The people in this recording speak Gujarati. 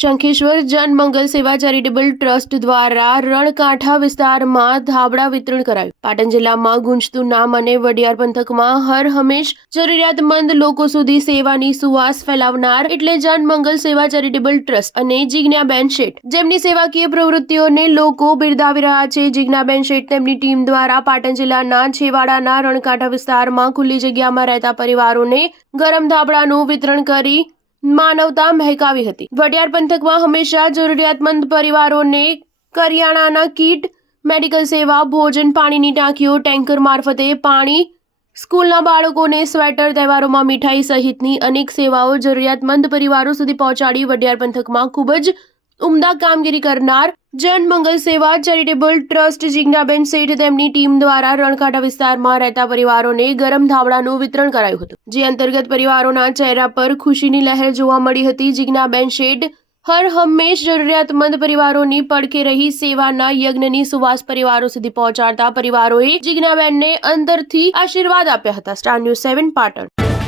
શંખેશ્વર જન મંગલ સેવા ચેરિટેબલ ટ્રસ્ટ દ્વારા રણકાંઠા વિસ્તારમાં ધાબળા વિતરણ કરાયું। પાટણ જિલ્લામાં ગુંજતું નામ અને વડિયાર પંથકમાં હર હંમેશ જરૂરિયાતમંદ લોકો સુધી સેવાની સુવાસ ફેલાવનાર એટલે જન મંગલ સેવા ચેરિટેબલ ટ્રસ્ટ અને જીજ્ઞાબેન શેઠ, જેમની સેવાકીય પ્રવૃત્તિઓને લોકો બિરદાવી રહ્યા છે। જીજ્ઞાબેન શેઠ તેમની ટીમ દ્વારા પાટણ જિલ્લાના છેવાડાના રણકાંઠા વિસ્તારમાં ખુલ્લી જગ્યામાં રહેતા પરિવારોને ગરમ ધાબળાનું વિતરણ કરી માનવતા મહેકાવી હતી। વડિયાર પંથકમાં હંમેશા જરૂરિયાતમંદ પરિવારોને કરિયાણાના કીટ, મેડિકલ સેવા, ભોજન, પાણીની ટાંકીઓ, ટેન્કર મારફતે પાણી, સ્કૂલના બાળકોને સ્વેટર, તહેવારોમાં મીઠાઈ સહિતની અનેક સેવાઓ જરૂરિયાતમંદ પરિવારો સુધી પહોંચાડી વડિયાર પંથકમાં ખૂબ જ ઉમદા કામગીરી કરનાર જન મંગલ સેવા ચેરિટેબલ ટ્રસ્ટ જીજ્ઞાબેન શેઠ તેમની ટીમ દ્વારા રણકાંઠા વિસ્તારમાં રહેતા પરિવારોને ગરમ ધાબળાનું વિતરણ કરાયું હતું, જે અંતર્ગત પરિવારોના ચહેરા પર ખુશીની લહેર જોવા મળી હતી। જીજ્ઞાબેન શેઠ હર હંમેશ જરૂરિયાતમંદ પરિવારોની પડખે રહી સેવાના યજ્ઞની સુવાસ પરિવારો સુધી પહોંચાડતા પરિવારોએ જીજ્ઞાબેનને અંદરથી આશીર્વાદ આપ્યા હતા। Star news 7 Patan.